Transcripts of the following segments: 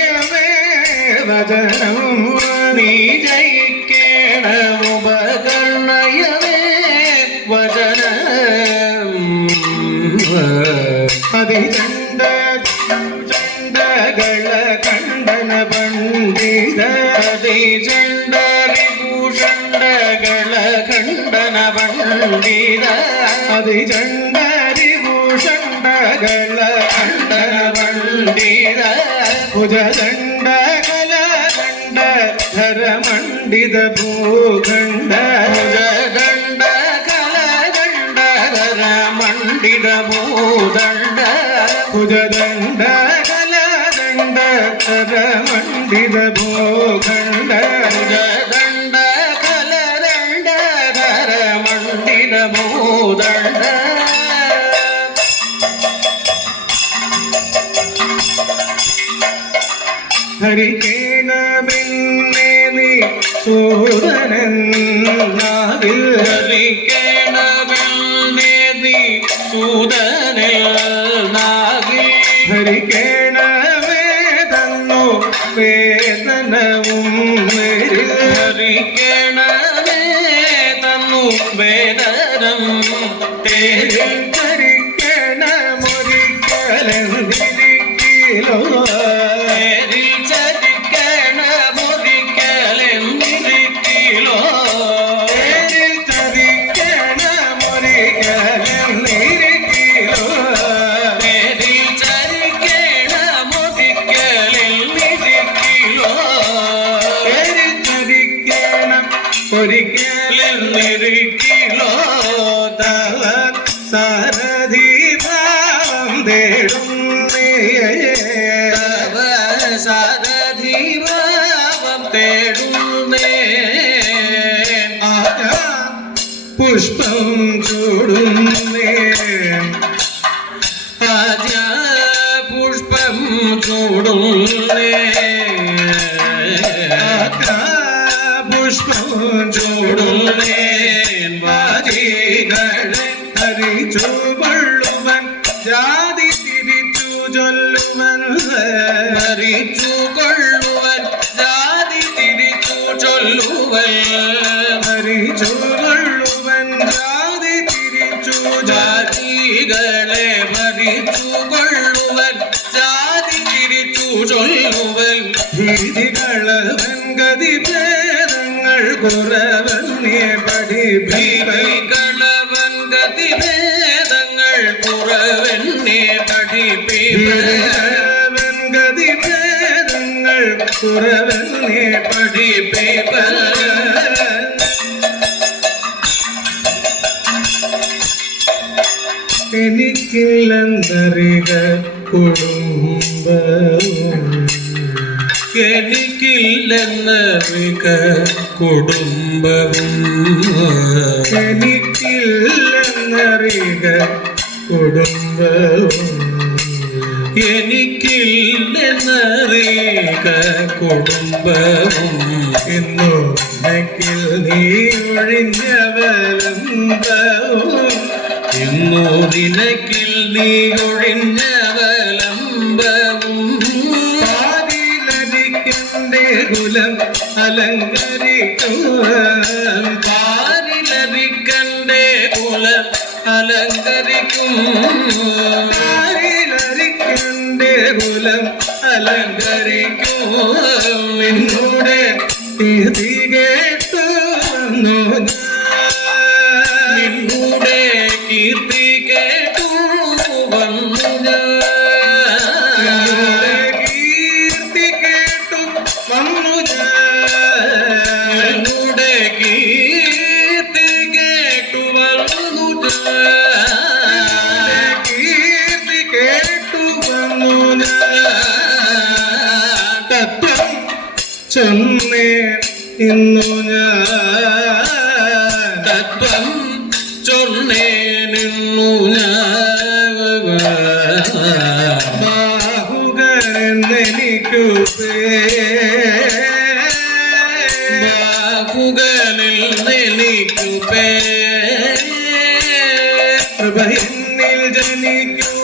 നയമേ വചനം നീ ജയിക്കേണ ഉപകരണയമേ വചനം അതിചണ്ട ചണ്ടകള കണ്ടന പണ്ഡിത അതിചണ്ട ഭൂഷണ്ടകള ഖണ്ഡന പണ്ഡിത ಭುಜದಂಡ ಕಲದಂಡ ಧರ ಮಂಡಿದ ಭೂಖಂಡ ಭುಜದಂಡ ಕಲದಂಡ ಧರ ಮಂಡಿದ ಭೂದಂಡ ಭುಜದಂಡ ಕಲದಂಡ ಧರ ಮಂಡಿದ ಭೂಖಂಡ ಭುಜದಂಡ ಕಲದಂಡ ಧರ ಮಂಡಿದ ಭೂದಂಡ സൂതനിൽ നാഗി ഹരിക്കേണമേ തന്നു വേദനവും നേരിൽ ഹരിക്കേണവേ തന്നു വേദനം തേരിൽ ധരിക്കണമൊരിക്കലെന്തിരിക്കിലോ? തവ സാരഥി ഭാവം തേടുന്നേ തവ സാരഥിഭാവം തേടുന്നേ പുഷ്പം ചൂടുന്നേ പുഷ്പം ചൂടുന്നേ വാരികളെ ഹരിച്ചു കൊള്ളുവൻ ജാതി തിരിച്ചു ചൊല്ലുവൻ മരിച്ചു കൊള്ളുവൻ ജാതി തിരിച്ചു ചൊല്ലുവൻ ഹരിച്ചു കൊള്ളുവൻ ജാതി തിരിച്ചു ജാതികളെ മരിച്ചു കൊള്ളുവൻ ജാതി തിരിച്ചു ചൊല്ലുവൻ. കുറവന്നെ പഠിപ്പിപ്പൻ കളവൻ ഗതിഭേദങ്ങൾ കുറവെന്നെ പഠിപ്പിപ്പ ഗതി ഭേദങ്ങൾ കുറവന്നെ പഠിപ്പിപ്പ എനിക്കില്ലെന്നറിക കുടുംബവും. എനിക്കില്ലെന്നറിക കുടുംബവും. എനിക്കില്ലെന്നറിക കുടുംബവും. എനിക്കില്ലെന്നറിക കുടുംബവും. ഇന്നു നക്കിൽ നീ ഒഴിഞ്ഞവലംബവും ഇന്നു നിനക്കിൽ നീ ഒഴിഞ്ഞവലംബവും പാതിലരിക്കന്റെ കുലം അലങ്കരിക്കുവാൻ പാരിലരിക്കണ്ടേ കുലം അലങ്കരിക്കും. പാതിലരിക്കന്റെ കുലം അലങ്കരിക്കും. നിന്നോട് തീ കേട്ടു കീർത്തി കേട്ടു വന്നു ഞാൻ. തത്വം ചൊന്നേ ഇന്നു ഞാൻ.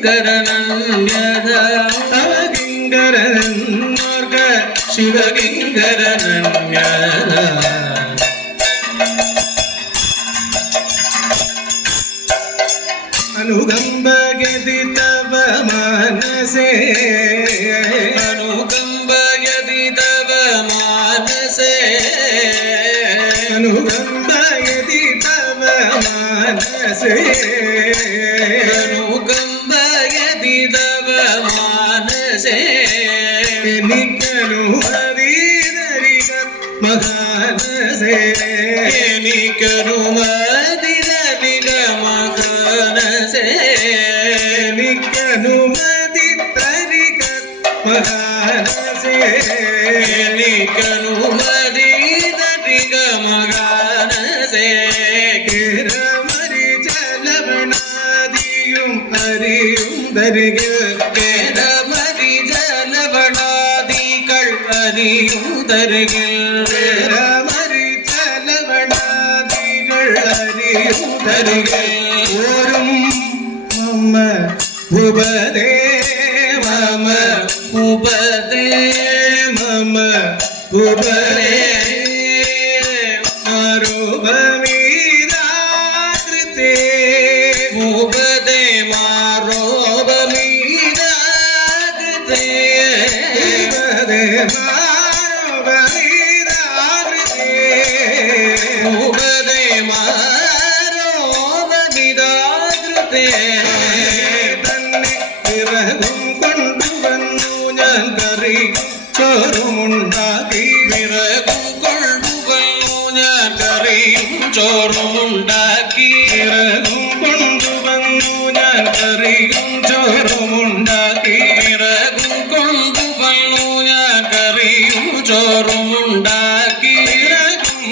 சிவகிங்கரனன்யத அவகிங்கரன் மார்க சிவகிங்கரனன்யத అనుగంబయది తవ మానసే అనుగంబయది తవ మానసే అనుగంబయది తవ మానసే. എനിക്കനുമതി മഹാനസേ എനിക്കനുമതി തരിക മഹാനസേ എനിക്കനുമതി ലലിക മഹാനസേ കേരമരി ജലവണാദിയും അറിയും തരിക കേരമതി ജലവണാദികൾ അറിയും തരുകിൽ തരിക ഓരും മമ്മ ഭുവദേ മമ ഉപദേ മമ ഉപദേ മാരോപമീരാകൃതേ ചോറുമുണ്ടാക്കി വിറകുകൾ കൊണ്ടുവന്നു ഞാൻ കറിയും ചോറുമുണ്ടാക്കി വിറകും ഞാൻ കറിയും ചോറുമുണ്ടാക്കി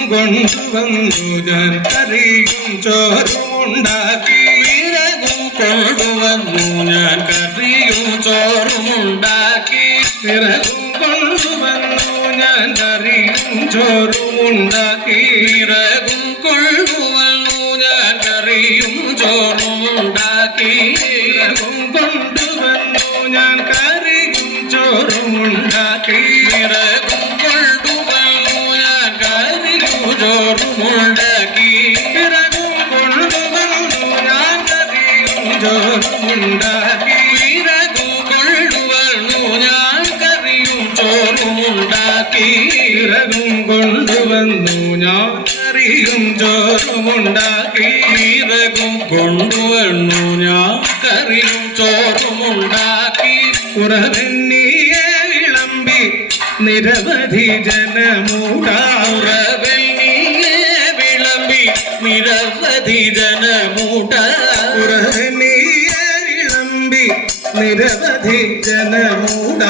കൊണ്ടുവന്നു ഞാൻ കറിയും ചോറുമുണ്ടാക്കി കൊണ്ടുവന്നു ഞാൻ കറിയും കറിയും ചോറുമുണ്ടാക്കി ഞാൻ കറിയും ചോറുമുണ്ടാക്കി. കൊണ്ടുവന്നു ഞാൻ കറിയും ചോറുമുണ്ടാക്കി. കൊണ്ടുവന്നു ഞാൻ കറിയും ചോറുമുണ്ടാക്കി. കൊണ്ടുവന്നു ഞാൻ കറിയും ചോറുമുണ്ടാക്കി. കൊണ്ടുവന്നു ഞാൻ കറിയും ചോറുമുണ്ടാക്കി. വിറകും കൊണ്ടുവന്നു ഞാൻ കറിയും ചോറുമുണ്ടാക്കി. ഉറവെണ്ണിയെ വിളമ്പി നിരവധി ജനമൂടാറവെണ്ണിയെ വിളമ്പി നിരവധി ജനമൂട. ഉറവെണ്ണിയെ വിളമ്പി നിരവധി ജനമൂടാറവെണ്ണിയെ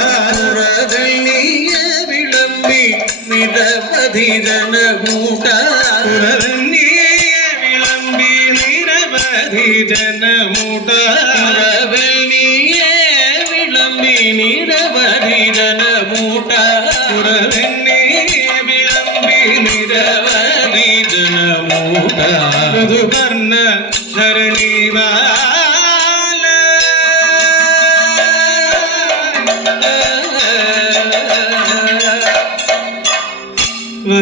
വിളമ്പി നിരവധി ജനമൂട്ട ഉറവെണ്ണിയെ വിളമ്പി നിരവധി ജനമൂടാറ ഉറവെണ്ണിയെ വിളമ്പി നിരവധി ജനമൂട്ട ഉറവെണ്ണിയെ വിളമ്പി നിരവധി